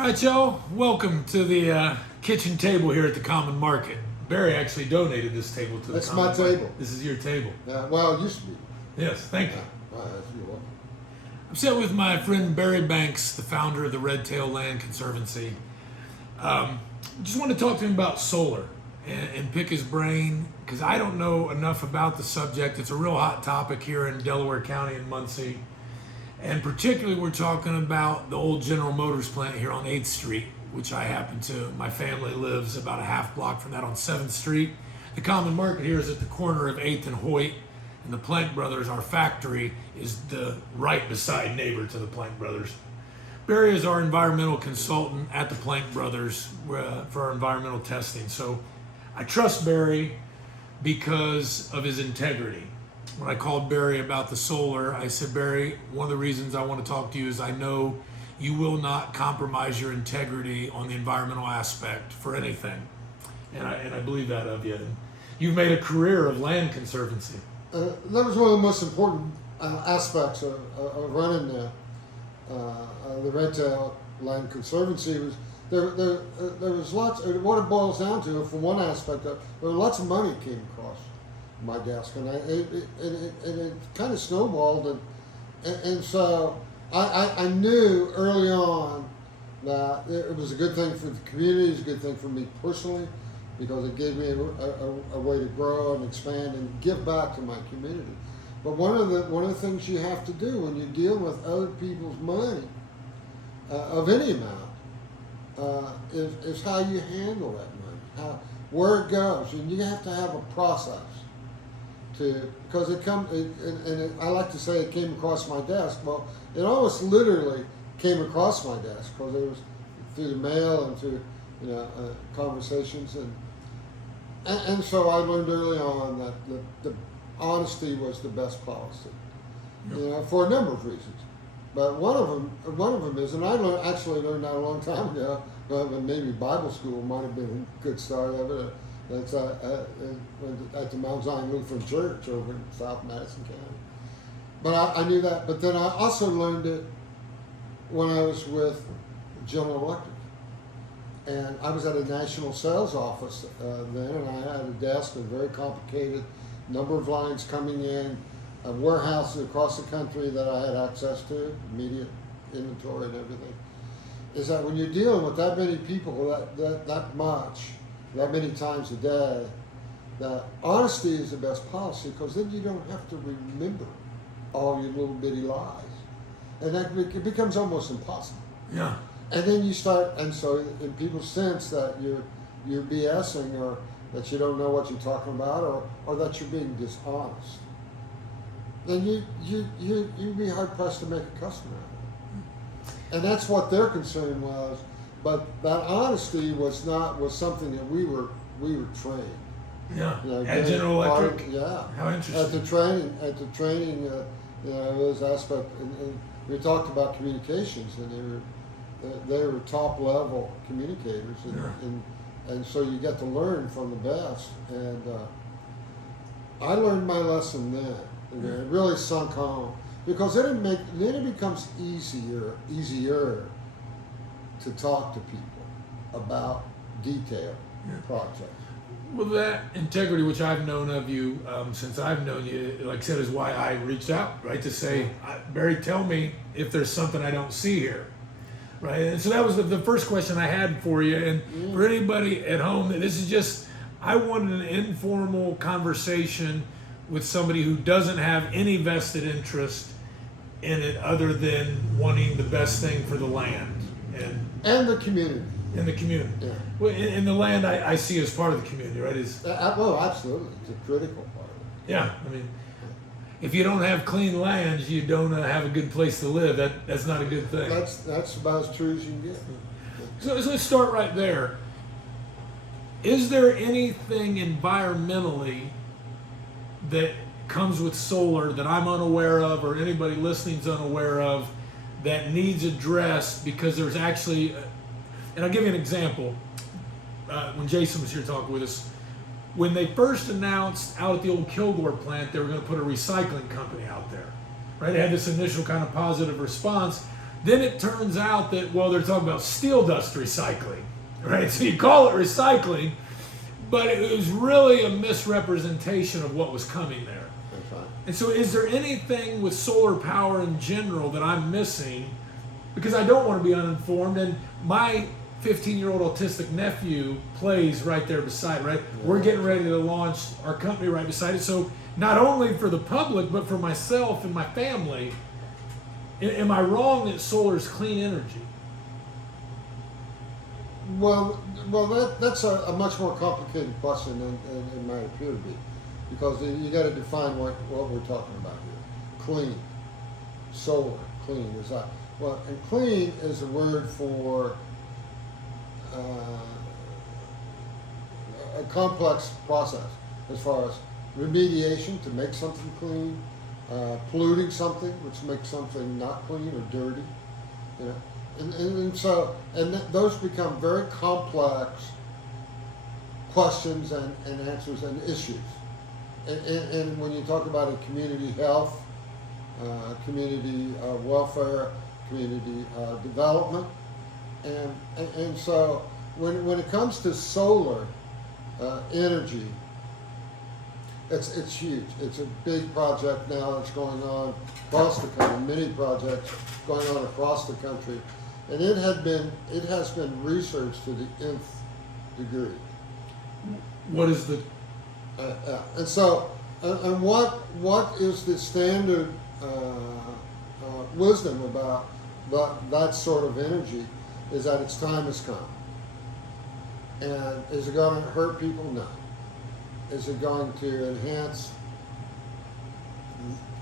All right, y'all. Welcome to the kitchen table here at the Common Market. Barry actually donated this table to the That's Common my Market. table. This is your table. Well, it used to be. Yes, thank you. Right, you're welcome. I'm sitting with my friend Barry Banks, the founder of the Red Tail Land Conservancy. Just want to talk to him about solar and pick his brain because I don't know enough about the subject. It's a real hot topic here in Delaware County and Muncie. And particularly, we're talking about the old General Motors plant here on 8th Street, which I happen to, my family lives about a half block from that on 7th Street. The Common Market here is at the corner of 8th and Hoyt, and the Plank Brothers, our factory, is the right beside neighbor to the Plank Brothers. Barry is our environmental consultant at the Plank Brothers for our environmental testing. So I trust Barry because of his integrity. When I called Barry about the solar, I said, Barry, one of the reasons I want to talk to you is I know you will not compromise your integrity on the environmental aspect for anything. And I believe that of you. And you've made a career of land conservancy. That was one of the most important aspects of running the Red Tail Land Conservancy. Was there was lots. What it boils down to, from one aspect, there was lots of money came across my desk, and it kind of snowballed, and so I knew early on that it was a good thing for the community, it was a good thing for me personally, because it gave me a way to grow and expand and give back to my community. But one of the things you have to do when you deal with other people's money of any amount is how you handle that money, where it goes, and you have to have a process. Because I like to say it came across my desk. Well, it almost literally came across my desk because it was through the mail and through conversations, and so I learned early on that the honesty was the best policy, for a number of reasons. But one of them is, and I actually learned that a long time ago. Maybe Bible school might have been a good start of it. That's at the Mount Zion Lutheran Church over in South Madison County. But I knew that. But then I also learned it when I was with General Electric. And I was at a national sales office then, and I had a desk with a very complicated number of lines coming in, warehouses across the country that I had access to, immediate inventory and everything. Is that when you're dealing with that many people, that much, that many times a day, that honesty is the best policy, because then you don't have to remember all your little bitty lies, and it becomes almost impossible. Yeah. And then you start, and so in people sense that you're BSing, or that you don't know what you're talking about, or that you're being dishonest, then you'd be hard pressed to make a customer out of it. And that's what their concern was. But that honesty was something that we were trained. Yeah. At General Electric. Yeah. How interesting. At the training, those aspects, and we talked about communications, and they were top level communicators, and so you get to learn from the best. And I learned my lesson then, and it really sunk home, because then it becomes easier to talk to people about detailed projects. Well, that integrity, which I've known of you since I've known you, like I said, is why I reached out, right? To say, Barry, tell me if there's something I don't see here, right? And so that was the first question I had for you. And for anybody at home, this is just, I wanted an informal conversation with somebody who doesn't have any vested interest in it other than wanting the best thing for the land. And the community. In the community. Yeah. Well, in the land, I see as part of the community, right? Well, absolutely. It's a critical part of it. Yeah. I mean, if you don't have clean lands, you don't have a good place to live. That's not a good thing. That's about as true as you can get. So let's start right there. Is there anything environmentally that comes with solar that I'm unaware of, or anybody listening's unaware of, that needs addressed? Because there's actually, and I'll give you an example. When Jason was here talking with us, when they first announced out at the old Kilgore plant they were going to put a recycling company out there, right? It had this initial kind of positive response. Then it turns out that, well, they're talking about steel dust recycling, right? So you call it recycling, but it was really a misrepresentation of what was coming there. That's right. And so is there anything with solar power in general that I'm missing? Because I don't want to be uninformed, and my 15-year-old autistic nephew plays right there beside, right? Yeah. We're getting ready to launch our company right beside it. So not only for the public, but for myself and my family, am I wrong that solar is clean energy? Well, that's a much more complicated question than it might appear to be, because you got to define what we're talking about here. Clean, solar, clean is that? Well, and clean is a word for a complex process as far as remediation to make something clean, polluting something which makes something not clean or dirty, you know. And so those become very complex questions and answers and issues. And when you talk about a community health, community welfare, community development, and so when it comes to solar energy, it's huge. It's a big project now that's going on across the country, many projects going on across the country. And it has been researched to the nth degree. What is the? And so, and what is the standard wisdom about that sort of energy? Is that its time has come. And is it going to hurt people? No. Is it going to enhance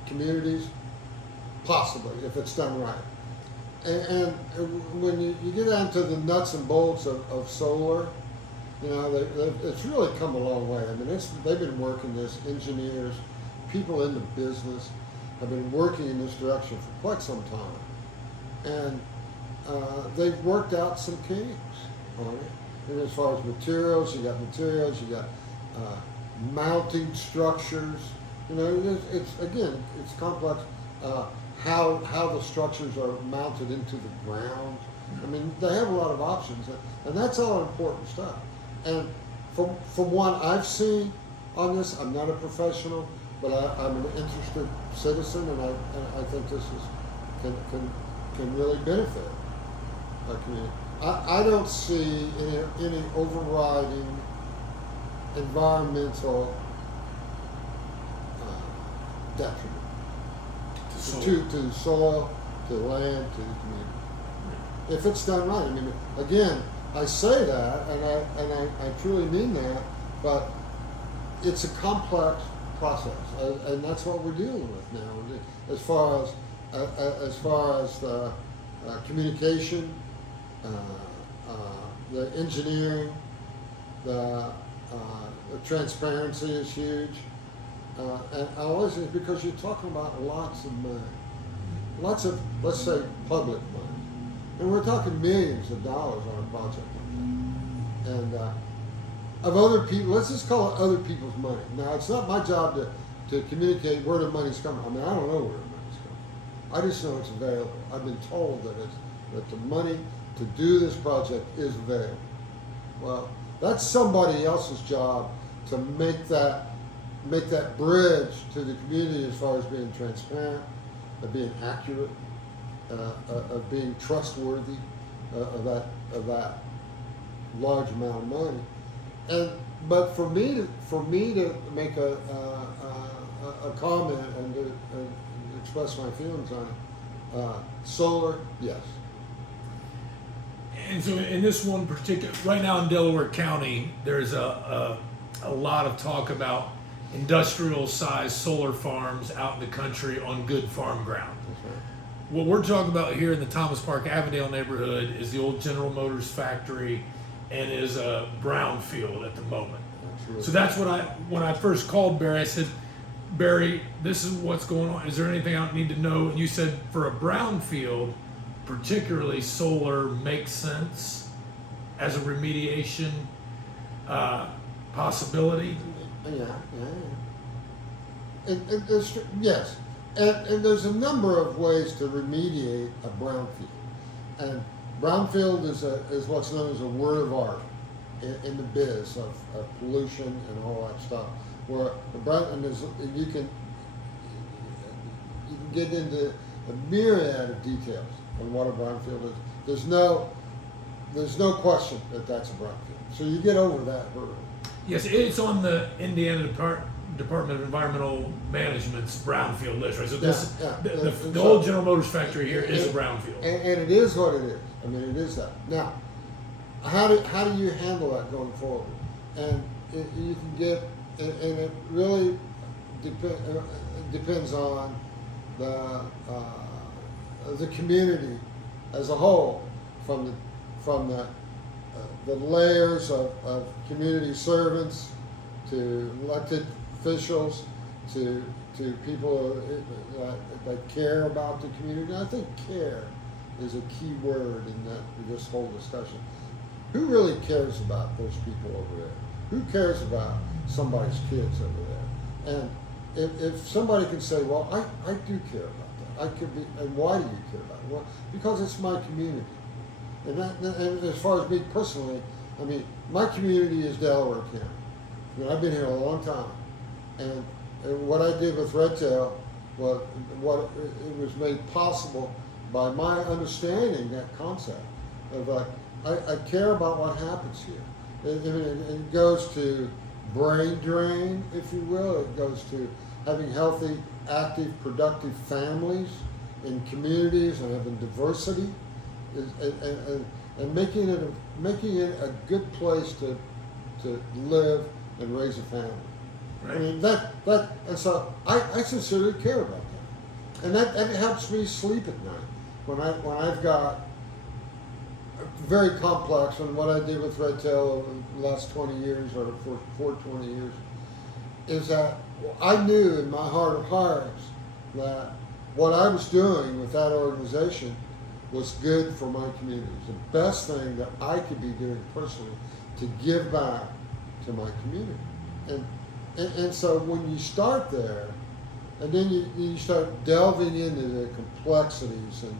communities? Possibly, if it's done right. And when you get down to the nuts and bolts of solar, you know, it's really come a long way. I mean, they've been working this, engineers, people in the business have been working in this direction for quite some time. And they've worked out some kinks on it. And as far as materials, you got mounting structures. You know, it's complex. How the structures are mounted into the ground. I mean, they have a lot of options, and that's all important stuff. And from what I've seen on this, I'm not a professional, but I'm an interested citizen, and I think this can really benefit our community. I don't see any overriding environmental detriment to the soil, to the land, to the community. If it's done right. I mean, again, I say that, and I truly mean that, but it's a complex process, and that's what we're dealing with now. As far as the communication, the engineering, the transparency is huge. And I always think because you're talking about lots of money, lots of, let's say, public money, and we're talking millions of dollars on a project like that, and of other people. Let's just call it other people's money. Now, it's not my job to communicate where the money's coming. I mean, I don't know where the money's coming. I just know it's available. I've been told that the money to do this project is available. Well, that's somebody else's job to make that bridge to the community as far as being transparent, of being accurate, of being trustworthy, of that large amount of money. But for me to make a comment and to express my feelings on it, solar, yes. And so in this one particular, right now in Delaware County, there's a lot of talk about industrial sized solar farms out in the country on good farm ground. That's right. What we're talking about here in the Thomas Park Avondale neighborhood is the old General Motors factory and is a brownfield at the moment. Absolutely. So that's what when I first called Barry, I said, Barry, this is what's going on. Is there anything I need to know? And you said for a brownfield, particularly solar makes sense as a remediation possibility. Yeah. Yes. And there's a number of ways to remediate a brownfield. And brownfield is what's known as a word of art in the biz of pollution and all that stuff. Where the brown and you can get into a myriad of details on what a brownfield is. There's no question that that's a brownfield. So you get over that hurdle. Yes, it's on the Indiana Department of Environmental Management's brownfield list, right? So this, the old General Motors factory here is a brownfield. And it is what it is. I mean, it is that. Now, how do you handle that going forward? And you can get, and it really depends on the community as a whole, from the layers of community servants to elected officials to people that care about the community. I think care is a key word in this whole discussion. Who really cares about those people over there? Who cares about somebody's kids over there? And if somebody can say, well, I do care about that. I could be, and why do you care about it? Well, because it's my community. And as far as me personally, I mean, my community is Delaware County. I mean, I've been here a long time. And what I did with Redtail, it was made possible by my understanding that concept of I care about what happens here. It goes to brain drain, if you will. It goes to having healthy, active, productive families in communities and having diversity, and making it a good place to live and raise a family. Right. I mean and so I sincerely care about that, and that helps me sleep at night when I've got very complex. And what I did with Redtail over the last 20 years, or for 20 years, is that I knew in my heart of hearts that what I was doing with that organization was good for my communities. The best thing that I could be doing personally to give back to my community. And so when you start there, and then you start delving into the complexities and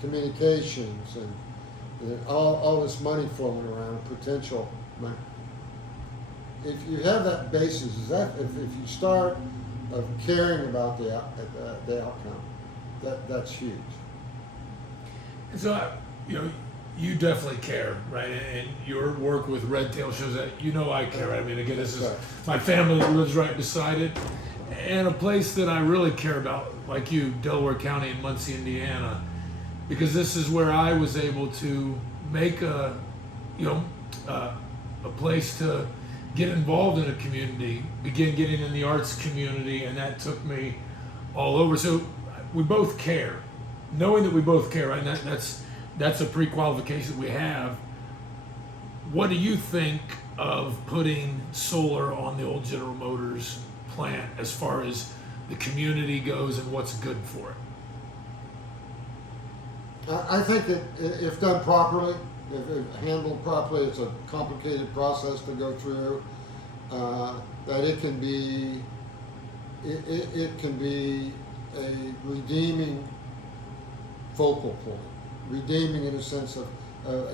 communications and all this money flowing around, potential money. If you have that basis, if you start of caring about the outcome, that's huge. And so, you definitely care, right? And your work with Redtail shows that I care. Right? I mean, again, this is my family lives right beside it, and a place that I really care about, like you, Delaware County and Muncie, Indiana, because this is where I was able to make a place to get involved in a community, begin getting in the arts community, and that took me all over. So we both care, knowing that we both care, right? And that's a pre-qualification we have. What do you think of putting solar on the old General Motors plant as far as the community goes and what's good for it? I think that if done properly, if handled properly, it's a complicated process to go through. That it can be a redeeming focal point. Redeeming in a sense of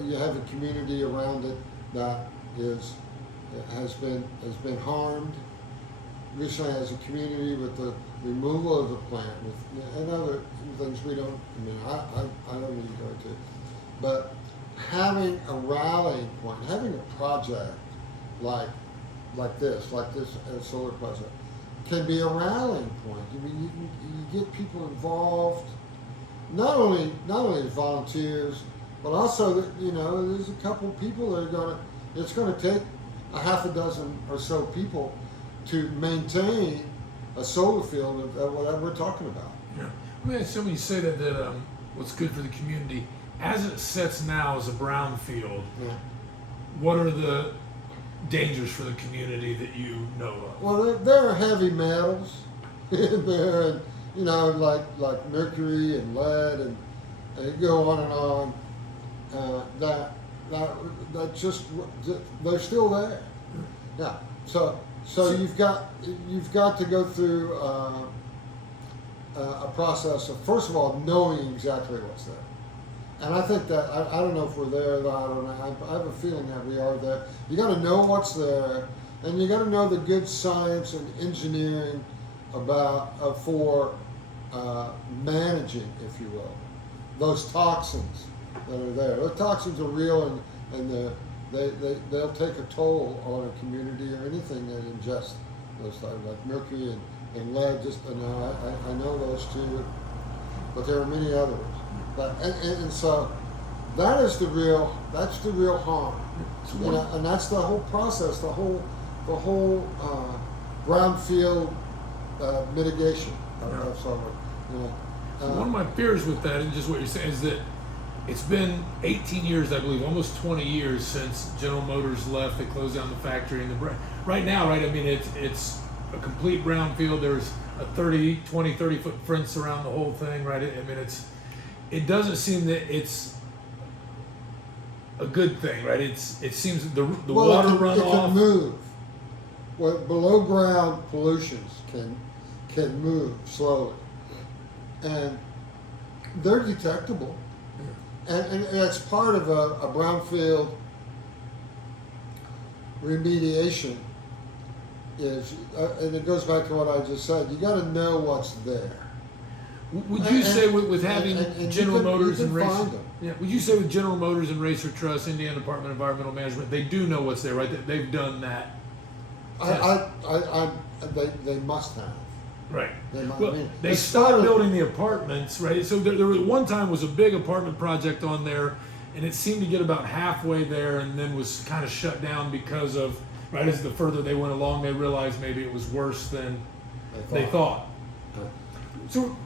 you have a community around it that has been harmed recently as a community with the removal of the plant and other things we don't. I mean, I don't need to go into, but having a rallying point, having a project like this solar project can be a rallying point. I mean, you get people involved. Not only as volunteers, but also that there's a couple people that it's gonna take a half a dozen or so people to maintain a solar field of whatever we're talking about. Yeah, I mean, so when you say that what's good for the community, as it sits now as a brownfield, what are the dangers for the community that you know of? Well, there are heavy metals in there, and like mercury and lead, and you go on and on. That just they're still there. Yeah. So you've got to go through a process of, first of all, knowing exactly what's there. And I think that, I don't know if we're there, though, I don't know. I have a feeling that we are there. You got to know what's there, and you got to know the good science and engineering for managing, if you will, those toxins that are there. Those toxins are real, and they'll take a toll on a community or anything that ingests those things, like mercury and lead. I know those two, but there are many others. And so that's the real harm, and that's the whole process, the whole brownfield mitigation of solar. So one of my fears with that, and just what you're saying, is that it's been 18 years, I believe, almost 20 years since General Motors left. They closed down the factory, and right now, right? I mean, it's a complete brownfield. There's a 30 foot fence around the whole thing, right? I mean, it doesn't seem that it's a good thing, right? It seems the water runoff. It can move. Well, below ground pollutions can move slowly, and they're detectable, and that's part of a brownfield remediation. And it goes back to what I just said. You got to know what's there. Would you say with having General Motors and Racer, would you say with General Motors and Racer Trust, Indiana Department of Environmental Management, they do know what's there, right? They've done that. They must have. Right. Well, they stopped building the apartments, right? So there was one time was a big apartment project on there, and it seemed to get about halfway there, and then was kind of shut down because of, right, as the further they went along, they realized maybe it was worse than they thought. So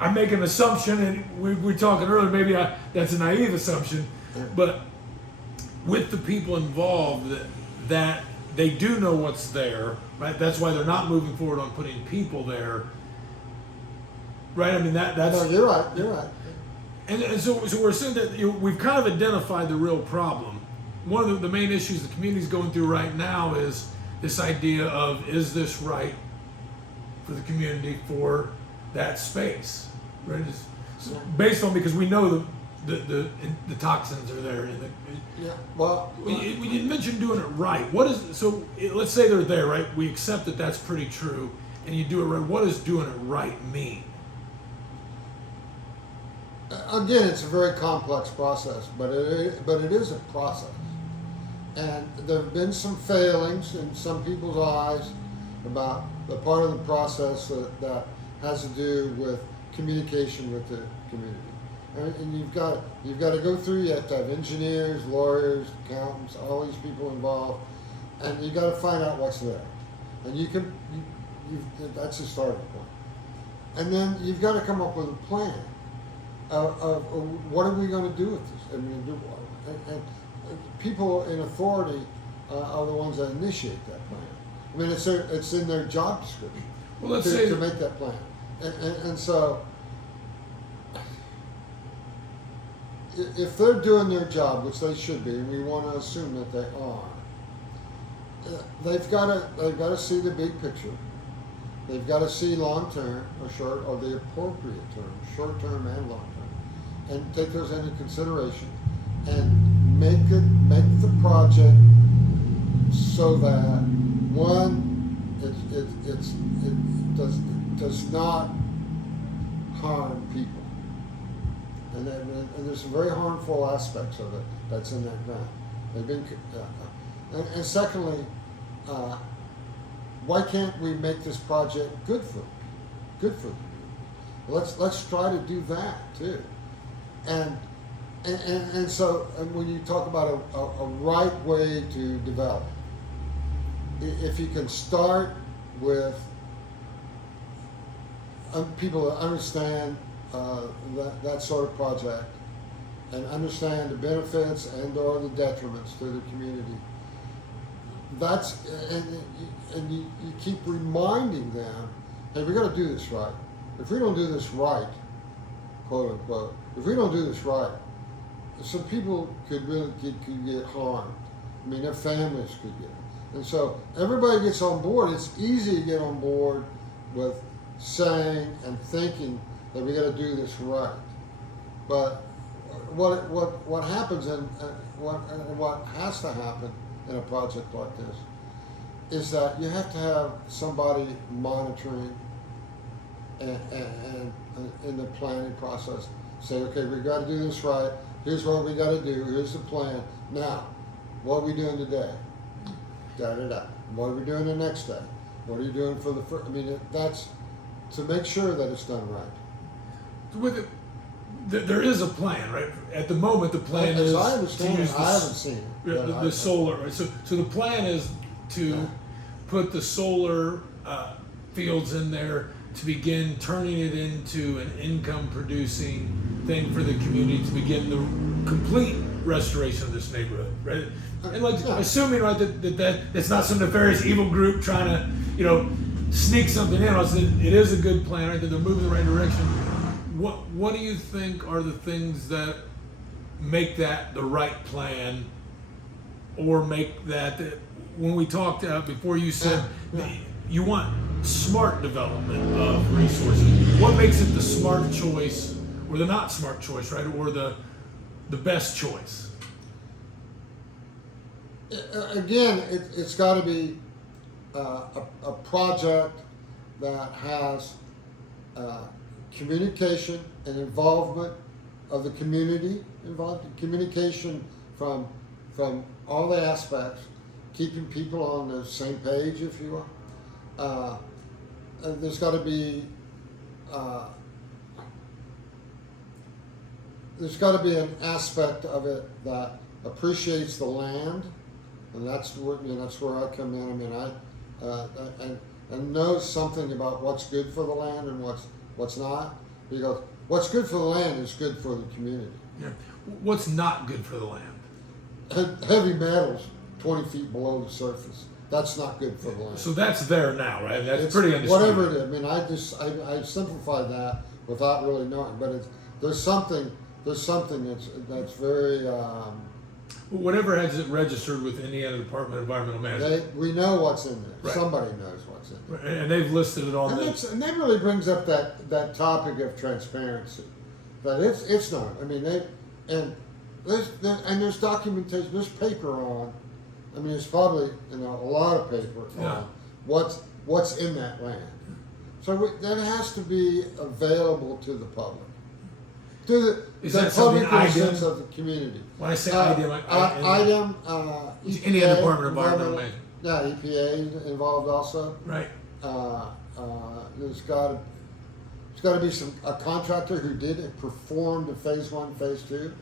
I make an assumption, and we were talking earlier, maybe that's a naive assumption, but with the people involved, that they do know what's there, right? That's why they're not moving forward on putting people there, right? I mean, that's... No, you're right. And so we're saying that we've kind of identified the real problem. One of the main issues the community's going through right now is this idea of, is this right for the community for that space, right? Based on, because we know the toxins are there. Well, you mentioned doing it right. Let's say they're there, right? We accept that that's pretty true, and you do it right. What does doing it right mean? Again, it's a very complex process, but it is a process, and there have been some failings in some people's eyes about the part of the process that has to do with communication with the community. And you've got to go through. You have to have engineers, lawyers, accountants, all these people involved, and you got to find out what's there. And that's the starting point. And then you've got to come up with a plan of what are we going to do with this. I mean, and people in authority are the ones that initiate that plan. I mean, it's in their job description to make that plan. And so, if they're doing their job, which they should be, and we want to assume that they are, they've got to see the big picture. They've got to see long term or short, or the appropriate term, short term and long term, and take those into consideration, and make the project so that it does not harm people. And there's some very harmful aspects of it that's in that ground. They've been, and secondly, why can't we make this project good for the community? Let's try to do that too. And so when you talk about a right way to develop, if you can start with people that understand that sort of project and understand the benefits and or the detriments to the community, and you keep reminding them, hey, we got to do this right. If we don't do this right, quote unquote, if we don't do this right, some people could get harmed. I mean, their families could get. And so everybody gets on board. It's easy to get on board with saying and thinking that we got to do this right. But what happens and what has to happen in a project like this is that you have to have somebody monitoring and in the planning process say, okay, we got to do this right. Here's what we got to do. Here's the plan. Now, what are we doing today? Da da da. What are we doing the next day? What are you doing for the first? I mean, that's to make sure that it's done right. With it, there is a plan, right? At the moment, the plan As is I understand to use it, I haven't seen it. the solar. Right? So the plan is to put the solar fields in there to begin turning it into an income-producing thing for the community to begin the complete restoration of this neighborhood, right? And like assuming, right, that it's not some nefarious evil group trying to, sneak something in. It is a good plan, right? That they're moving in the right direction. What do you think are the things that make that the right plan, or make that when we talked before, you said you want smart development of resources. What makes it the smart choice or the not smart choice, right? Or the best choice? Again, it's got to be a project that has communication and involvement of the community involved, communication from all the aspects, keeping people on the same page, if you will. There's got to be an aspect of it that appreciates the land, and that's where I come in. I mean, and knows something about what's good for the land and what's not. Because what's good for the land is good for the community. Yeah. What's not good for the land? Heavy metals 20 feet below the surface. That's not good for the land. So that's there now, right? That's pretty understandable. Whatever it is. I mean, I simplify that without really knowing, but there's something that's very. Whatever has it registered with Indiana Department of Environmental Management. We know what's in there. Right. Somebody knows what's in there. Right. And they've listed it on And that really brings up that topic of transparency. That it's not. I mean, there's documentation. There's paper on. I mean, there's probably a lot of paper on what's in that land. So that has to be available to the public. Is the that something public in the sense of the community. When I say IDEM, EPA, Indiana Department of Environmental Management. Yeah, EPA is involved also. Right. There's got to be a contractor who performed the phase 1, phase 2.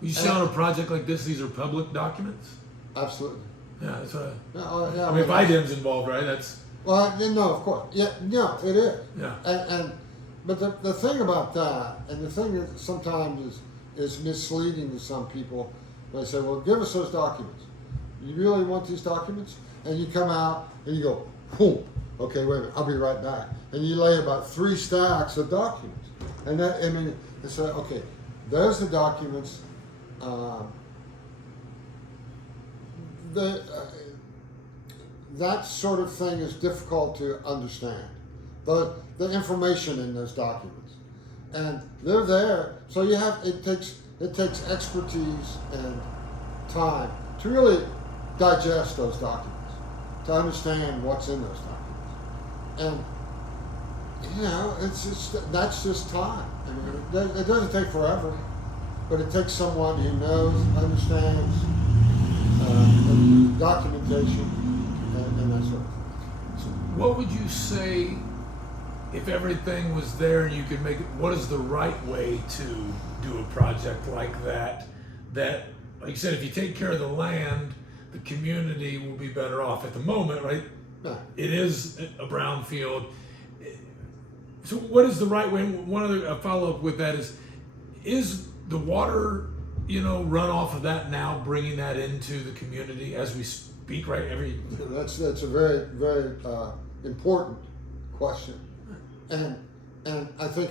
You see, on a project like this, these are public documents. Absolutely. Yeah, that's what. Yeah, I mean, if IDEM's involved, right? That's. Well, no, of course. Yeah, no, it is. Yeah. But the thing about that, and the thing that sometimes is misleading to some people, they say, well, give us those documents. You really want these documents? And you come out and you go, boom, okay, wait a minute, I'll be right back. And you lay about 3 stacks of documents. And that, I mean, they say, okay, there's the documents. That sort of thing is difficult to understand. The information in those documents, and they're there. So it takes expertise and time to really digest those documents, to understand what's in those documents, and that's just time. I mean, it doesn't take forever, but it takes someone who knows, understands documentation and that sort of thing. So what would you say? If everything was there and you could make it, what is the right way to do a project like that? That, like you said, if you take care of the land, the community will be better off. At the moment, right? Yeah. It is a brownfield. So what is the right way? One other follow-up with that is the water, run off of that now, bringing that into the community as we speak, right? That's a very, very important question. And I think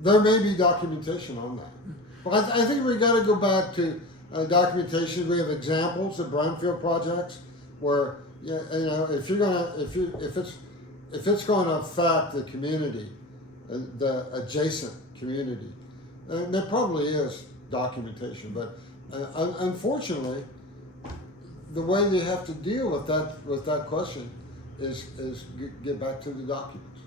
there may be documentation on that. But I think we got to go back to documentation. We have examples of brownfield projects where if it's if it's going to affect the community, the adjacent community, there probably is documentation. But unfortunately, the way you have to deal with that question is get back to the documents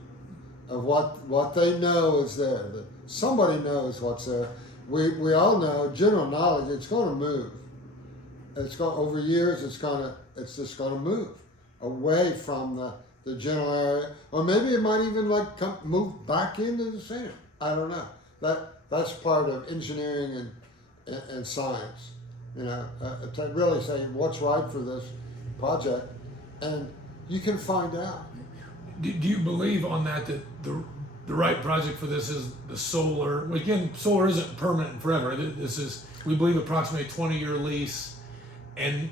of what they know is there. That somebody knows what's there. We all know, general knowledge. It's going to move. It's going over years. It's just going to move away from the general area, or maybe it might even move back into the center. I don't know. That's part of engineering and science. To really say what's right for this project, and you can find out. Do you believe on that the right project for this is the solar? Again, solar isn't permanent and forever. This is, we believe, approximately a 20-year lease. And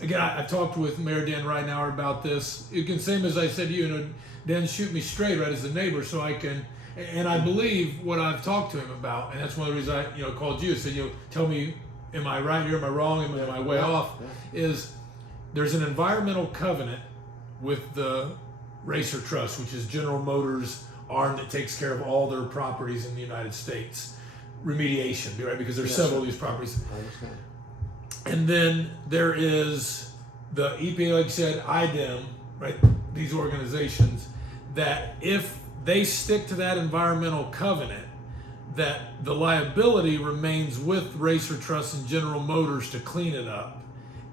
again, I talked with Mayor Dan Ridenhour about this. Again, same as I said to you, Dan, shoot me straight, right, as a neighbor, so I can. And I believe what I've talked to him about, and that's one of the reasons I called you. I said, tell me, am I right here? Am I wrong? Am I way off? Is there's an environmental covenant with the Racer Trust, which is General Motors' arm that takes care of all their properties in the United States, remediation, right? Because there's several of these properties. I understand. And then there is the EPA, like you said, IDEM, right? These organizations that if they stick to that environmental covenant, that the liability remains with Racer Trust and General Motors to clean it up.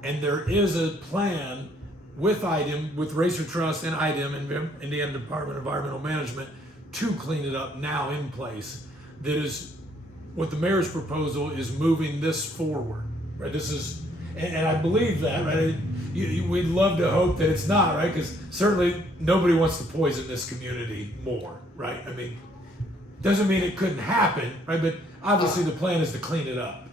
And there is a plan with IDEM, with Racer Trust and IDEM and Indiana Department of Environmental Management to clean it up now in place. That is what the mayor's proposal is, moving this forward, right? This is, and I believe that, right? We'd love to hope that it's not, right? Because certainly nobody wants to poison this community more, right? I mean, doesn't mean it couldn't happen, right? But obviously the plan is to clean it up.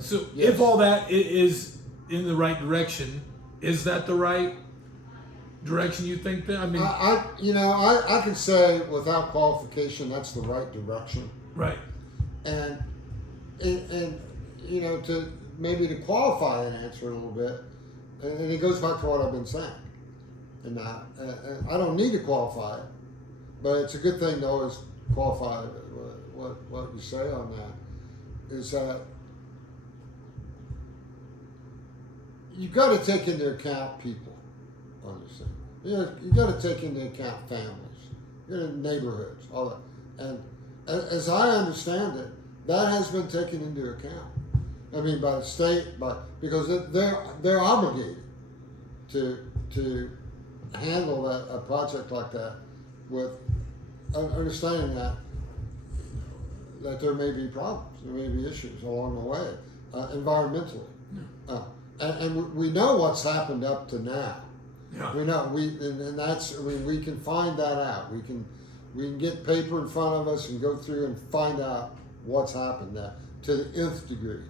So yes. if all that is in the right direction, is that the right direction you think that? I mean, I can say without qualification that's the right direction. Right. And to maybe to qualify an answer a little bit, and it goes back to what I've been saying. And I don't need to qualify it, but it's a good thing to always qualify what you say on that. Is that you've got to take into account people on this thing. You've got to take into account families, neighborhoods, all that. And as I understand it, that has been taken into account. I mean, by the state, because they're obligated to handle a project like that with understanding that there may be problems, there may be issues along the way, environmentally. And we know what's happened up to now. Yeah. We know and that's, we can find that out. We can get paper in front of us and go through and find out what's happened there to the nth degree.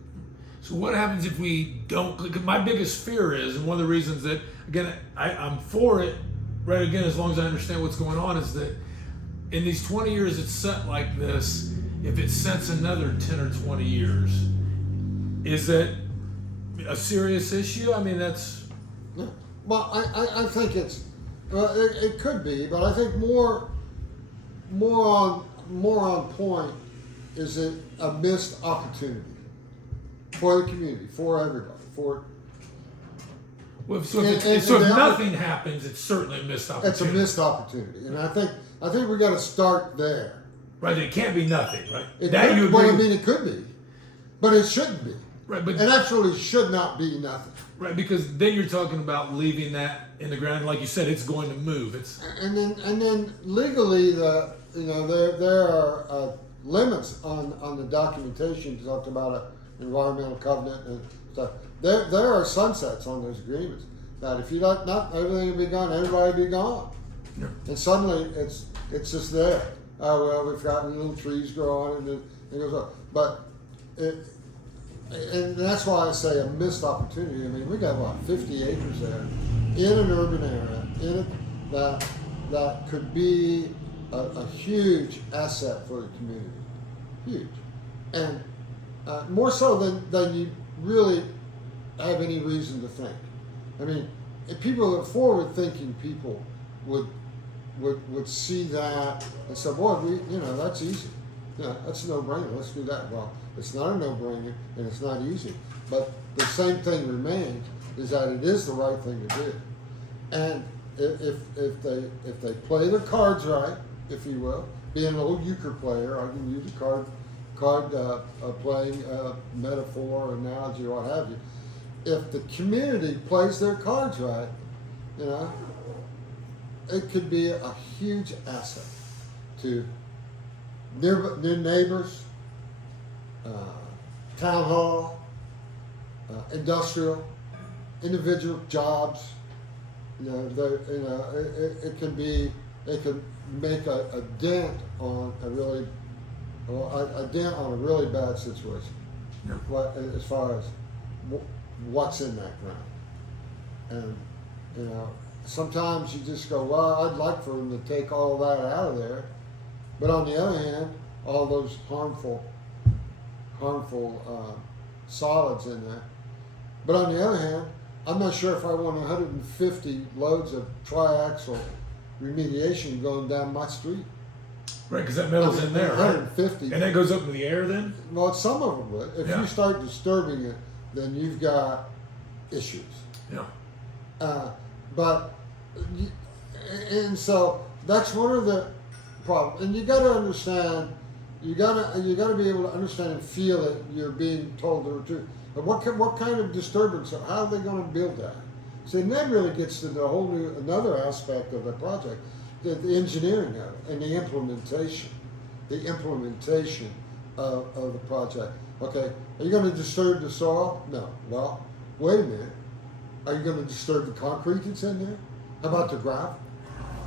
So what happens if we don't? My biggest fear is, and one of the reasons that, again, I'm for it, right, again, as long as I understand what's going on, is that in these 20 years it's set like this, if it sets another 10 or 20 years, is that a serious issue? I mean, that's... Yeah. Well, I think it could be, but I think more on point is it a missed opportunity for the community, for everybody, Well, if nothing happens, it's certainly a missed opportunity. It's a missed opportunity, and I think we got to start there. Right, it can't be nothing, right? It could be, but it shouldn't be. Right, but it actually should not be nothing. Right, because then you're talking about leaving that in the ground, like you said, it's going to move. And then legally, there are limits on the documentation. You talked about an environmental covenant and stuff. There are sunsets on those agreements. That if you not everything will be gone, everybody will be gone. Yeah. And suddenly it's just there. Oh well, we've got little trees growing and it goes on. But and that's why I say a missed opportunity. I mean, we got 50 acres there in an urban area, that could be a huge asset for the community, huge, and more so than you really have any reason to think. I mean, if people, forward-thinking people would see that and say, boy, that's easy. Yeah, that's a no-brainer. Let's do that. Well, it's not a no-brainer and it's not easy. But the same thing remains, is that it is the right thing to do. And if they play their cards right, if you will, being an old euchre player, I can use a card playing metaphor, analogy, what have you. If the community plays their cards right, it could be a huge asset to new neighbors, town hall, industrial, individual jobs. It can make a dent on a really bad situation. Yeah. As far as what's in that ground, and sometimes you just go, well, I'd like for them to take all that out of there, but on the other hand, all those harmful solids in there. But on the other hand, I'm not sure if I want 150 loads of triaxle remediation going down my street. Right, because that metal's in there, 150. Right? And that goes up in the air then? Well, some of them would. If you start disturbing it, then you've got issues. Yeah. And so that's one of the problems. And you got to understand, you got to be able to understand and feel that you're being told the truth. And what kind of disturbance? How are they going to build that? So and that really gets to the another aspect of the project, the engineering of it and the implementation of the project. Okay, are you going to disturb the soil? No. Well, wait a minute. Are you going to disturb the concrete that's in there? How about the gravel?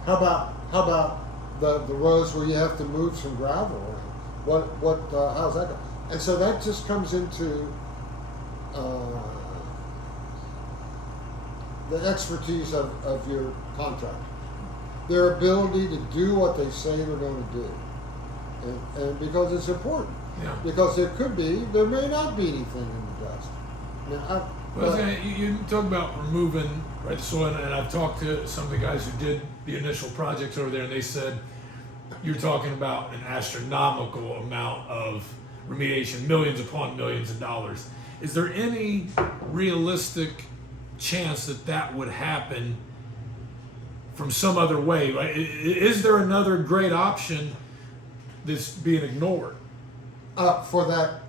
How about the roads where you have to move some gravel around? How's that going? And so that just comes into the expertise of your contractor, their ability to do what they say they're going to do, and because it's important. Yeah. Because there may not be anything in the dust. You talk about removing the soil, and I've talked to some of the guys who did the initial projects over there, and they said you're talking about an astronomical amount of remediation, millions upon millions of dollars. Is there any realistic chance that would happen from some other way? Right? Is there another great option that's being ignored? For that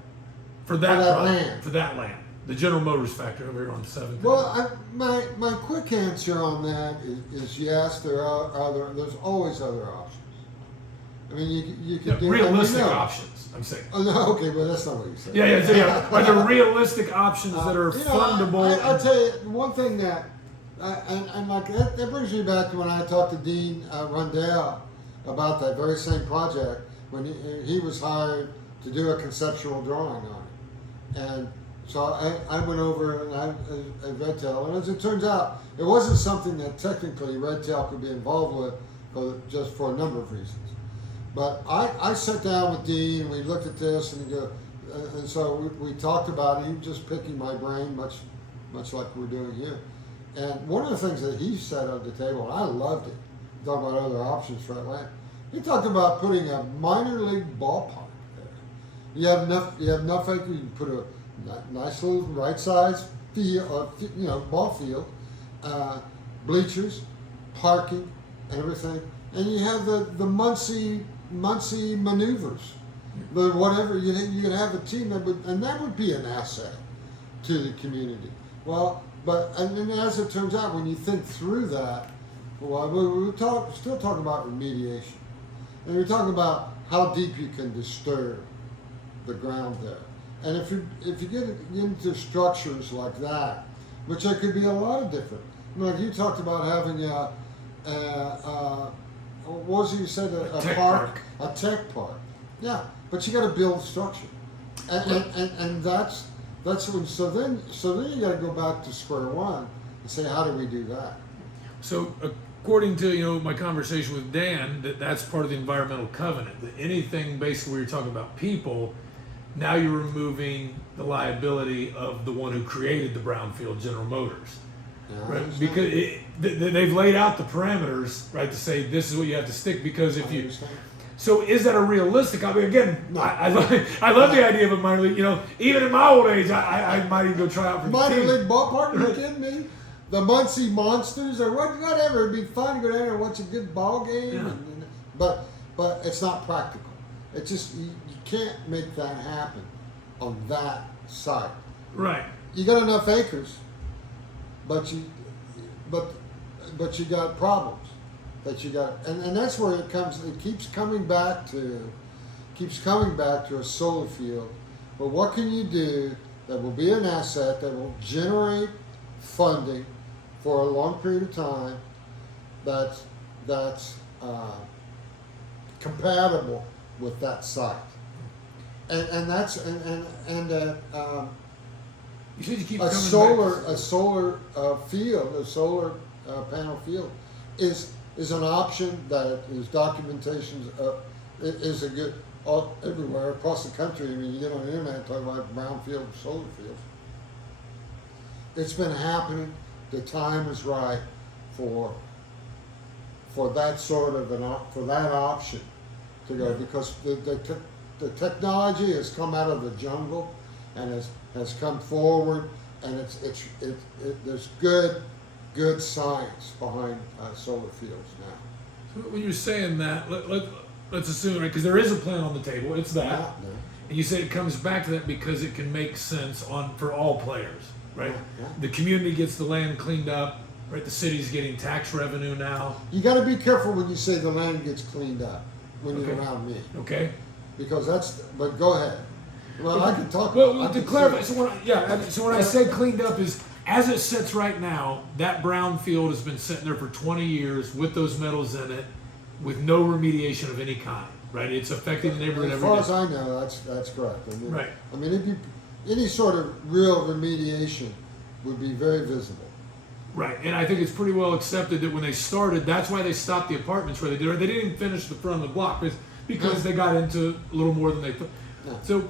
land. For that land. The General Motors factory over here on 7th. Well, my quick answer on that is yes. There's always other options. I mean, you could do realistic options. I'm saying. Oh no, okay, but that's not what you said. Yeah. Are there realistic options that are fundable? I'll tell you one thing that that brings me back to when I talked to Dean Rundell about that very same project when he was hired to do a conceptual drawing on it, and so I went over and I Red Tail, and as it turns out, it wasn't something that technically Red Tail could be involved with, just for a number of reasons. But I sat down with Dean and we looked at this and so we talked about it. He was just picking my brain, much like we're doing here. And one of the things that he said on the table, and I loved it, talking about other options for that land. He talked about putting a minor league ballpark there. You have enough acre, you can put a nice little right size field, ball field, bleachers, parking, and everything. And you have the Muncie maneuvers, the whatever you can have a team that would be an asset to the community. Well, and as it turns out, when you think through that, well, we're still talking about remediation, and we're talking about how deep you can disturb the ground there. And if you get into structures like that, which there could be a lot of different. Like you talked about having what was it you said? A park, a tech park. Yeah, but you got to build structure, and that's when. So then you got to go back to square one and say, how do we do that? So according to my conversation with Dan, that's part of the environmental covenant. That anything basically where you're talking about people, now you're removing the liability of the one who created the Brownfield, General Motors. Yeah, I right? understand. Because they've laid out the parameters, right, to say this is what you have to stick. Because if I you, understand. so is that a realistic? I mean, again, No. I love the idea of a minor league. You know, even in my old age, I might even go try out for the Minor team. league ballpark? Are you Right. kidding me? The Muncie Monsters or whatever. It'd be fun to go down there and watch a good ball game. Yeah. But it's not practical. It's just you can't make that happen on that site. Right. You got enough acres, but you got problems that you got, and that's where it comes. It keeps coming back to a solar field. But what can you do that will be an asset that will generate funding for a long period of time? That's compatible with that site, and that's You said you keep a coming solar back. field, a solar panel field, is an option that is documentation is a good all everywhere across the country. I mean, you get on the internet and talk about brownfield solar fields. It's been happening. The time is right for that sort of for that option to go, because the technology has come out of the jungle and has come forward, and there's good science behind solar fields now. So when you're saying that, let's assume, right, because there is a plan on the table. It's that. Yeah, And you said it comes back to that because it can make sense for all players, right? Yeah. The community gets the land cleaned up, right? The city's getting tax revenue now. You got to be careful when you say the land gets cleaned up when you're Okay. around me, Okay. because but go ahead. Well, I can talk. Well, I to can clarify, say- so when I said cleaned up is as it sits right now, that brownfield has been sitting there for 20 years with those metals in it, with no remediation of any kind, right? It's affecting the neighborhood As every far day. as I know, that's correct. I mean, Right. I mean, any sort of real remediation would be very visible. Right, and I think it's pretty well accepted that when they started, that's why they stopped the apartments where they did. They didn't even finish the front of the block because they got into a little more than they thought. Yeah. So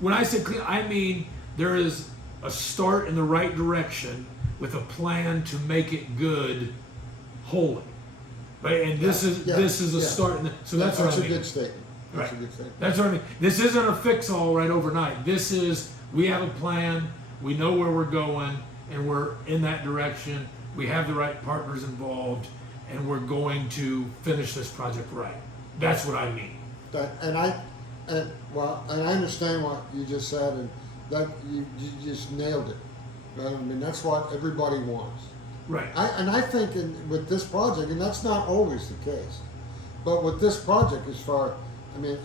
when I say clean, I mean there is a start in the right direction with a plan to make it good, wholly. Right, and this is Yeah, a yeah. start. So that's what I a mean. good statement. That's Right. a good statement. That's what I mean. This isn't a fix-all right overnight. This is, we have a plan, we know where we're going, and we're in that direction. We have the right partners involved, and we're going to finish this project right. That's what I mean. And I understand what you just said, and that you just nailed it. Right? I mean, that's what everybody wants. Right. I think with this project, and that's not always the case, but with this project,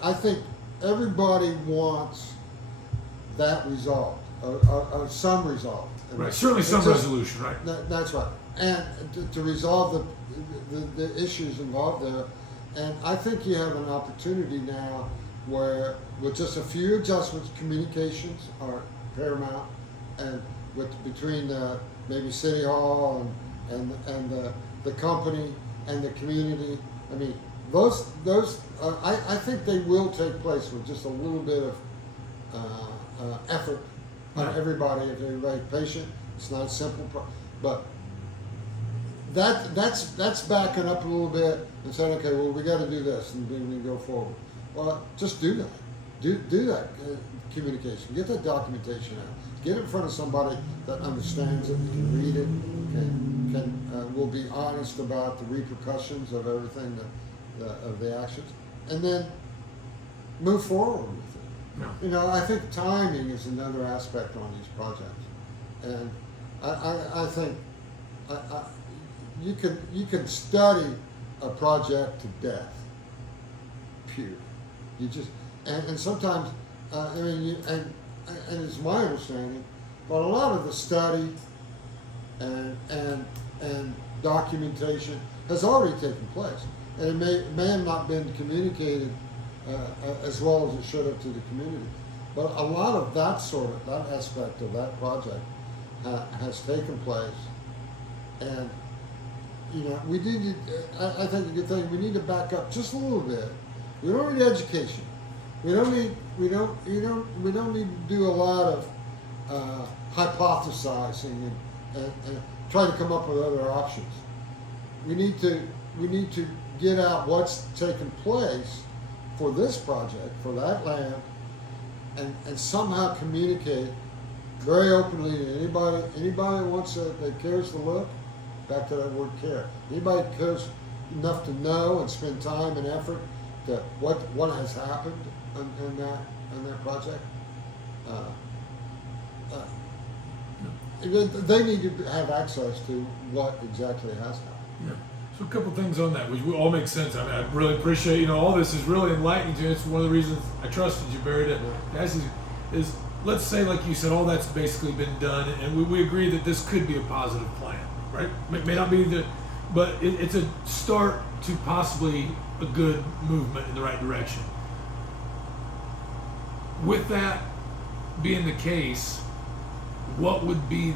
I think everybody wants that resolved, or some resolved. Right. Certainly some It's just- resolution, right? That's right, and to resolve the issues involved there, and I think you have an opportunity now where, with just a few adjustments, communications are paramount, and between maybe City Hall and the company and the community. I mean, those I think they will take place with just a little bit of effort on Right. everybody. If everybody's patient, it's not a simple but that's backing up a little bit and saying, okay, well, we got to do this, and then we go forward. Well, just do that. Do that communication. Get that documentation out. Get it in front of somebody that understands it, can read it, will be honest about the repercussions of everything of the actions, and then move forward with it. No. You know, I think timing is another aspect on these projects, and I think you can study a project to death. Period. You just and sometimes and it's my understanding, but a lot of the study and documentation has already taken place, and it may have not been communicated as well as it should have to the community. But a lot of that aspect of that project has taken place, and we need to. I think a good thing, we need to back up just a little bit. We don't need education. We don't need to do a lot of hypothesizing, and try to come up with other options. We need to get out what's taking place for this project, for that land, and somehow communicate very openly to anybody that wants that cares to look. Back to that word care. Anybody cares enough to know and spend time and effort to what has happened in that project. They need to have access to what exactly has happened. Yeah. So a couple things on that, which all make sense. I mean, I really appreciate, all this is really enlightening to you. It's one of the reasons I trusted you, Barry, to ask is let's say, like you said, all that's basically been done, and we agree that this could be a positive plan, right? May not be but it's a start to possibly a good movement in the right direction. With that being the case, what would be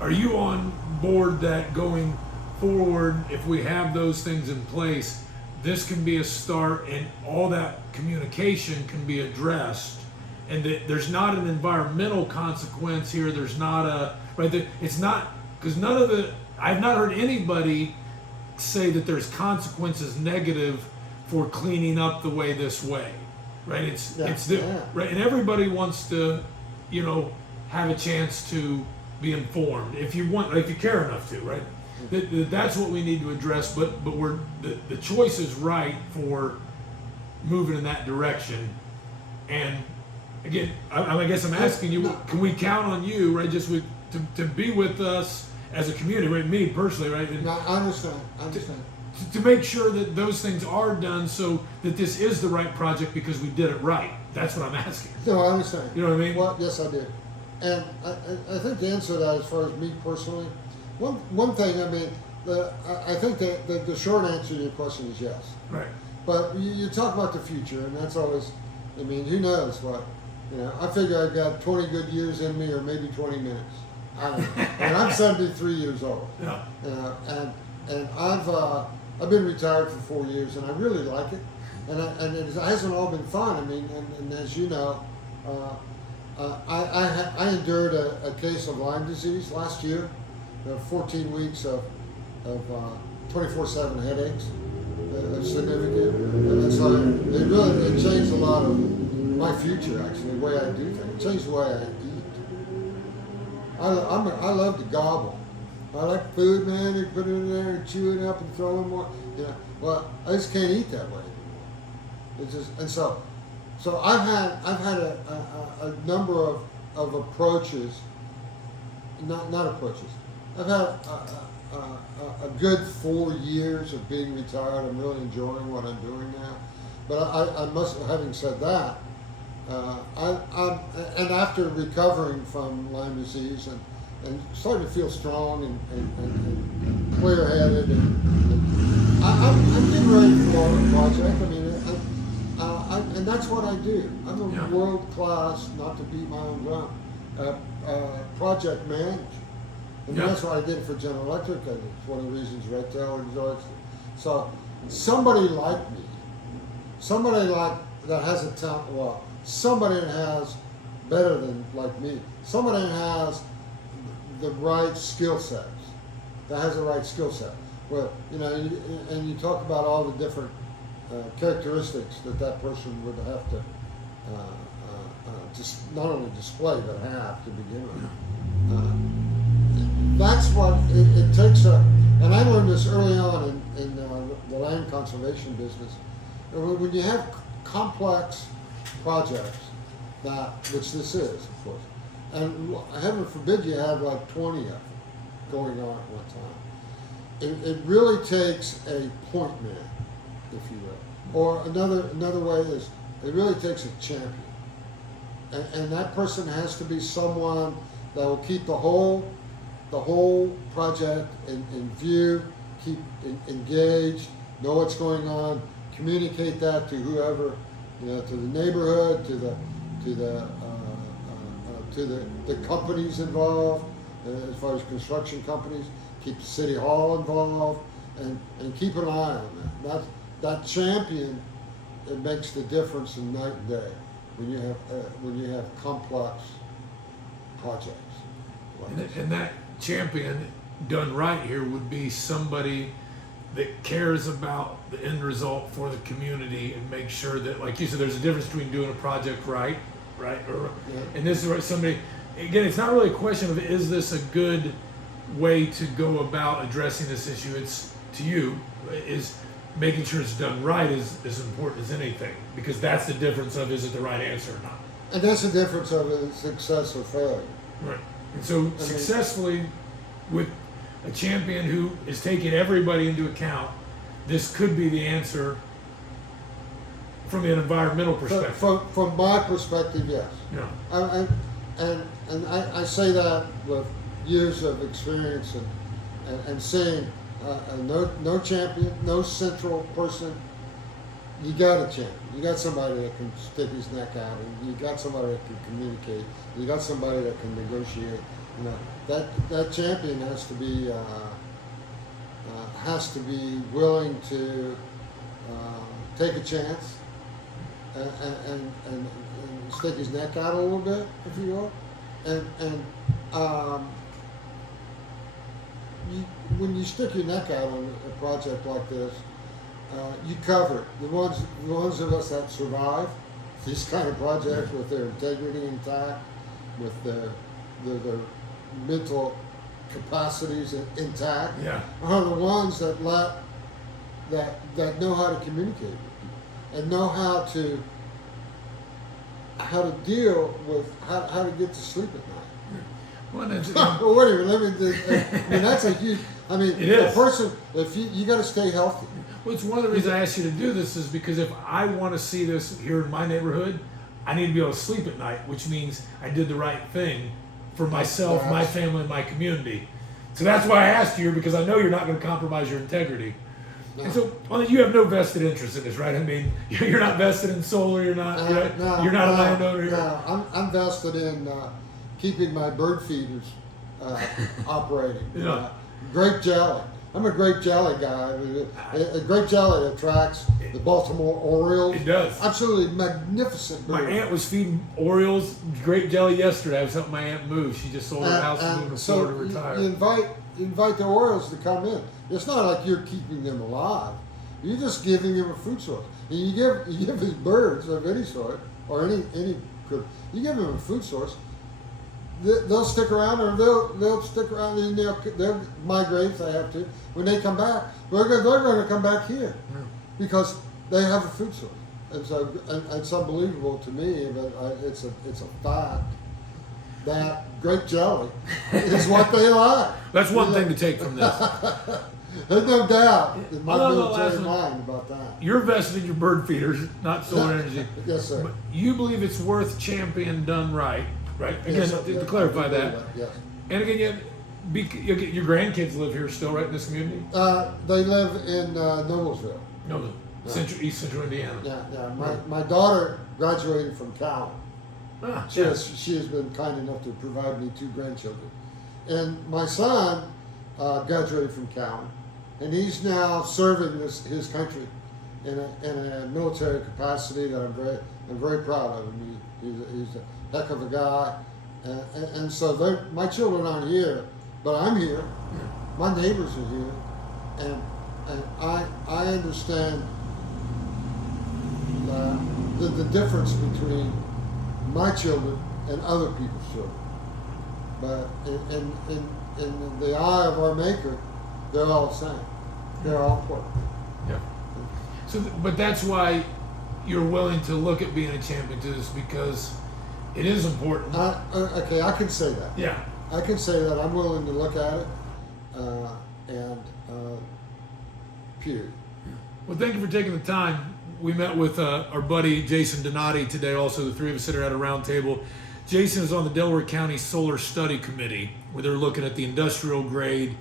are you on board that going forward, if we have those things in place, this can be a start and all that communication can be addressed, and that there's not an environmental consequence here, there's not it's not, because I've not heard anybody say that there's consequences negative for cleaning up the way this way, right? Right, and everybody wants to, have a chance to be informed if you care enough to, right? That's what we need to address, but the choice is right for moving in that direction. And again, I guess I'm asking you, can we count on you, right, just to be with us as a community, right? Me personally, right? And I understand. to make sure that those things are done so that this is the right project because we did it right. That's what I'm asking. No, I understand. You know what I mean? Well, yes, I do. And I think the answer to that, as far as me personally, one thing, I think that the short answer to your question is yes. Right. But you talk about the future, and that's always, who knows what, I figure I've got 20 good years in me, or maybe 20 minutes. I don't know. And I'm 73 years old. Yeah. And I've been retired for 4 years, and I really like it. And it hasn't all been fun. And as you know, I endured a case of Lyme disease last year. 14 weeks of 24/7 headaches, significant. And so it changed a lot of my future, actually, the way I do things. It changed the way I eat. I love to gobble. I like food, man. You put it in there and chew it up and throw in more. Well, I just can't eat that way anymore. It's just, and so I've had a number of approaches, not approaches. I've had a good 4 years of being retired. I'm really enjoying what I'm doing now. But having said that, and after recovering from Lyme disease and starting to feel strong and clear-headed, and I'm getting ready for a project. And that's what I do. I'm a world-class, not to beat my own drum, project manager. And that's what I did for General Electric. It's one of the reasons Red Tail enjoys it. So somebody like me, that has a talent, somebody that has better than like me, somebody that has the right skill sets, Well, and you talk about all the different characteristics that person would have to just not only display but have to begin with. That's what it takes. And I learned this early on in the land conservation business. When you have complex projects, which this is, of course, and heaven forbid you have like 20 of them going on at one time, it really takes a point man, if you will. Or another way is it really takes a champion. And that person has to be someone that will keep the whole project in view, keep engaged, know what's going on, communicate that to whoever, to the neighborhood, to the companies involved, as far as construction companies, keep City Hall involved, and keep an eye on that. That champion, it makes the difference in night and day when you have complex projects. And that champion done right here would be somebody that cares about the end result for the community and make sure that, like you said, there's a difference between doing a project right, or and this is right. Somebody, again, it's not really a question of is this a good way to go about addressing this issue. It's to you is making sure it's done right is as important as anything, because that's the difference of is it the right answer or not. And that's the difference of success or failure. Right. And so successfully with a champion who is taking everybody into account, this could be the answer from an environmental perspective. From my perspective, yes. Yeah. I say that with years of experience and seeing no champion, no central person. You got a champion. You got somebody that can stick his neck out, and you got somebody that can communicate. You got somebody that can negotiate. You know, that champion has to be willing to take a chance and stick his neck out a little bit, if you will, when you stick your neck out on a project like this, you cover it. The ones of us that survive these kind of projects with their integrity intact, with their mental capacities intact, are the ones that know how to communicate with people and know how to deal with how to get to sleep at night. Well, that's, well, wait a minute. That's a huge. A person. If you got to stay healthy. Well, it's one of the reasons I asked you to do this is because if I want to see this here in my neighborhood, I need to be able to sleep at night, which means I did the right thing for myself, my family, and my community. So that's why I asked you, because I know you're not going to compromise your integrity. No. And so, you have no vested interest in this, right? I mean, you're not vested in solar. You're not. You're not a landowner. No, I'm vested in keeping my bird feeders operating. Grape jelly. I'm a grape jelly guy. A grape jelly attracts the Baltimore Orioles. It does. Absolutely magnificent bird. My aunt was feeding Orioles grape jelly yesterday. I was helping my aunt move. She just sold her house and moved to Florida to retire. You invite the Orioles to come in. It's not like you're keeping them alive. You're just giving them a food source. And you give these birds of any sort or any group, you give them a food source. They'll stick around, or they'll stick around, and they'll migrate if they have to. When they come back, they're going to come back here because they have a food source. And so it's unbelievable to me, but it's a fact that grape jelly is what they like. That's one thing to take from this. There's no doubt in my military mind about that. You're vested in your bird feeders, not solar energy. Yes, sir. But you believe it's worth champion done right. Right. Again, to clarify that. Yes. And again, your grandkids live here still, right, in this community? They live in Noblesville. No, East Central Indiana. Yeah. My daughter graduated from Cal. She has been kind enough to provide me 2 grandchildren, and my son graduated from Cal, and he's now serving his country in a military capacity that I'm very proud of him. He's a heck of a guy, and so my children aren't here, but I'm here. My neighbors are here, and I understand the difference between my children and other people's children. But in the eye of our Maker, they're all the same. They're all important. Yeah. So, but that's why you're willing to look at being a champion to this, because it is important. Okay, I can say that. Yeah. I can say that. I'm willing to look at it, period. Well, thank you for taking the time. We met with our buddy Jason Donati today. Also, the 3 of us sit at a round table. Jason is on the Delaware County Solar Study Committee, where they're looking at the industrial grade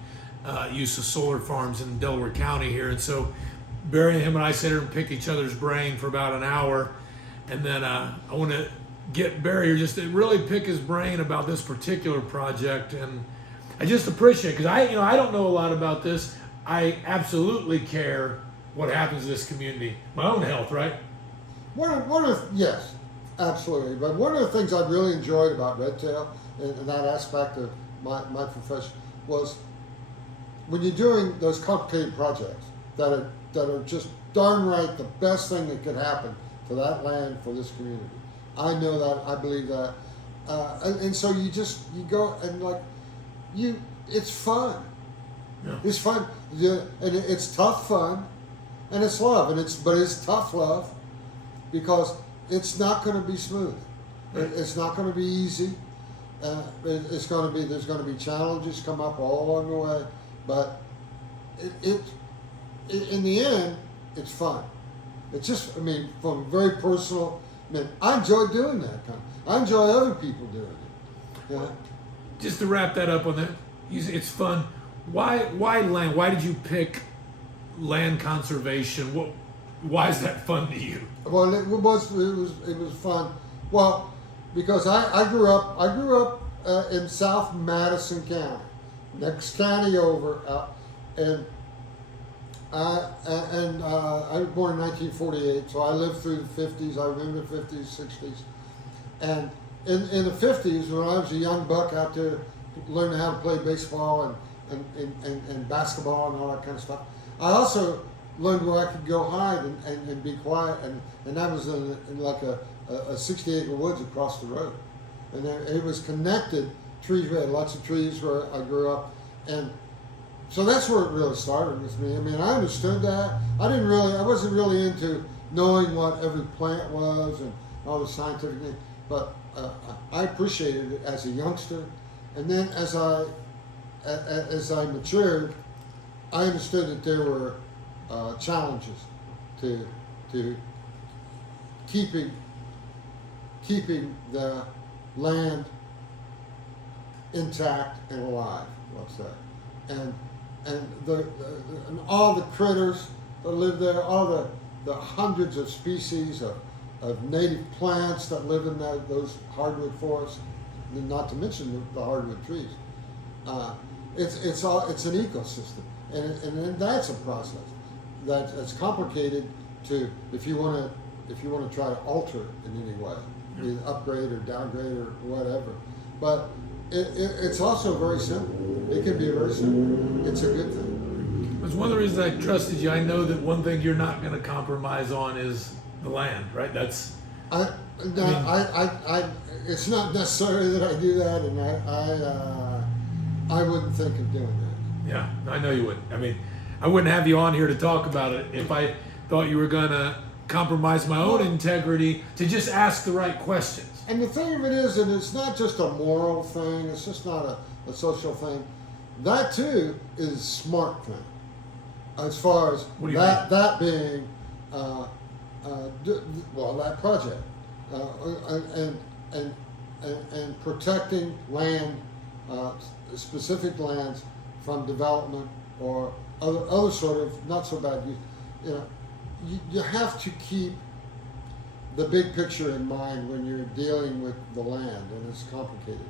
use of solar farms in Delaware County here. And so Barry, him and I sit here and pick each other's brain for about an hour, and then I want to get Barry here just to really pick his brain about this particular project. And I just appreciate it, because I don't know a lot about this. I absolutely care what happens to this community. My own health, right? Yes, absolutely. But one of the things I really enjoyed about Redtail and that aspect of my profession was when you're doing those complicated projects that are just darn right the best thing that could happen to that land for this community. I know that. I believe that. And so you go and it's fun. Yeah. It's fun. And it's tough fun, and it's love, but it's tough love because it's not going to be smooth. Right. It's not going to be easy. There's going to be challenges come up all along the way, but in the end, it's fun. It's just, from very personal. I enjoy doing that I enjoy other people doing it. Yeah. Just to wrap that up on that, it's fun. Why land? Why did you pick land conservation? Why is that fun to you? Well, it was fun. Well, because I grew up in South Madison County, next county over, and I was born in 1948, so I lived through the 50s. I remember the 50s, 60s, and in the 50s, when I was a young buck out there learning how to play baseball and basketball and all that kind of stuff, I also learned where I could go hide and be quiet, and that was in like a 60-acre woods across the road, and it was connected trees. We had lots of trees where I grew up, and so that's where it really started with me. I understood that. I wasn't really into knowing what every plant was and all the scientific things, but I appreciated it as a youngster, and then as I matured, I understood that there were challenges to keeping the land intact and alive. Let's say, and all the critters that live there, all the hundreds of species of native plants that live in those hardwood forests, not to mention the hardwood trees. It's an ecosystem, and that's a process that's complicated to if you want to try to alter it in any way, either upgrade or downgrade or whatever. But it's also very simple. It can be very simple. It's a good thing. It's one of the reasons I trusted you. I know that one thing you're not going to compromise on is the land, right? It's not necessary that I do that, and I wouldn't think of doing that. Yeah, I know you wouldn't. I wouldn't have you on here to talk about it if I thought you were going to compromise my own integrity to just ask the right questions. And the thing of it is, and it's not just a moral thing, it's just not a social thing. That too is a smart thing. As far as that being, that project, and protecting land, specific lands from development or other sort of not so bad use. You have to keep the big picture in mind when you're dealing with the land, and it's complicated.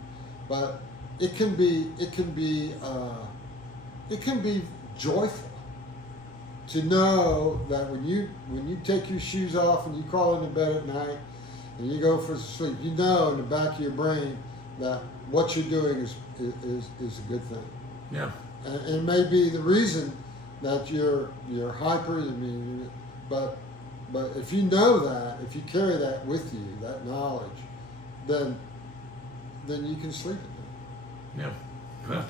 But it can be joyful to know that when you take your shoes off and you crawl into bed at night and you go for sleep, in the back of your brain that what you're doing is a good thing. Yeah. And it may be the reason that you're hyper. But if you know that, if you carry that with you, that knowledge, then you can sleep at night. Yeah.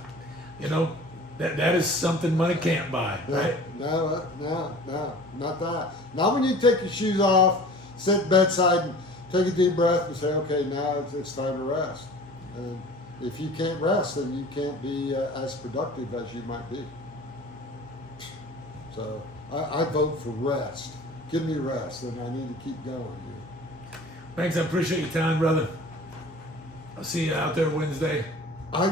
Well, that is something money can't buy, right? No, not that. Not when you take your shoes off, sit bedside, and take a deep breath and say, okay, now it's time to rest. And if you can't rest, then you can't be as productive as you might be. So I vote for rest. Give me rest, and I need to keep going. Thanks, I appreciate your time, brother. I'll see you out there Wednesday. I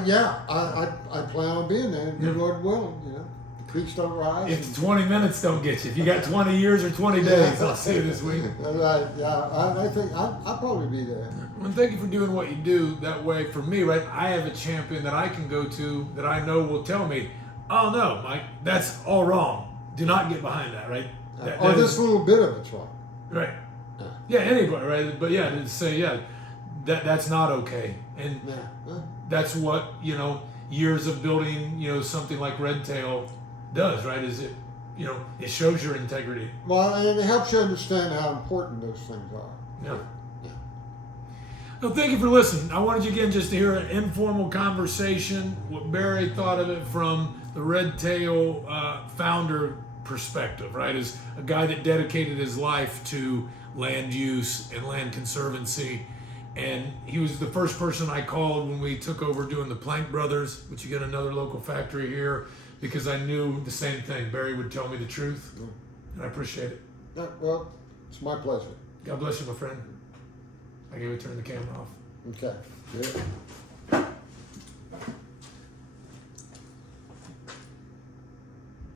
plan on being there, good Lord willing. The creeks don't rise. If 20 minutes don't get you, if you got 20 years or 20 days, I'll see you this week. Right, yeah, I think I'll probably be there. Well, thank you for doing what you do. That way, for me, right, I have a champion that I can go to that I know will tell me, oh no, Mike, that's all wrong. Do not get behind that, right? Or this little bit of it's wrong. Right. Yeah, anybody, right? But yeah, to say, that's not okay. And that's what, years of building, something like Red Tail does, right? Is it, it shows your integrity. Well, and it helps you understand how important those things are. Yeah. Yeah. Well, thank you for listening. I wanted you again just to hear an informal conversation, what Barry thought of it from the Red Tail founder perspective, right? As a guy that dedicated his life to land use and land conservancy. And he was the first person I called when we took over doing the Plank Brothers, which you get another local factory here, because I knew the same thing. Barry would tell me the truth, and I appreciate it. Yeah, well, it's my pleasure. God bless you, my friend. I gotta turn the camera off. Okay. Good.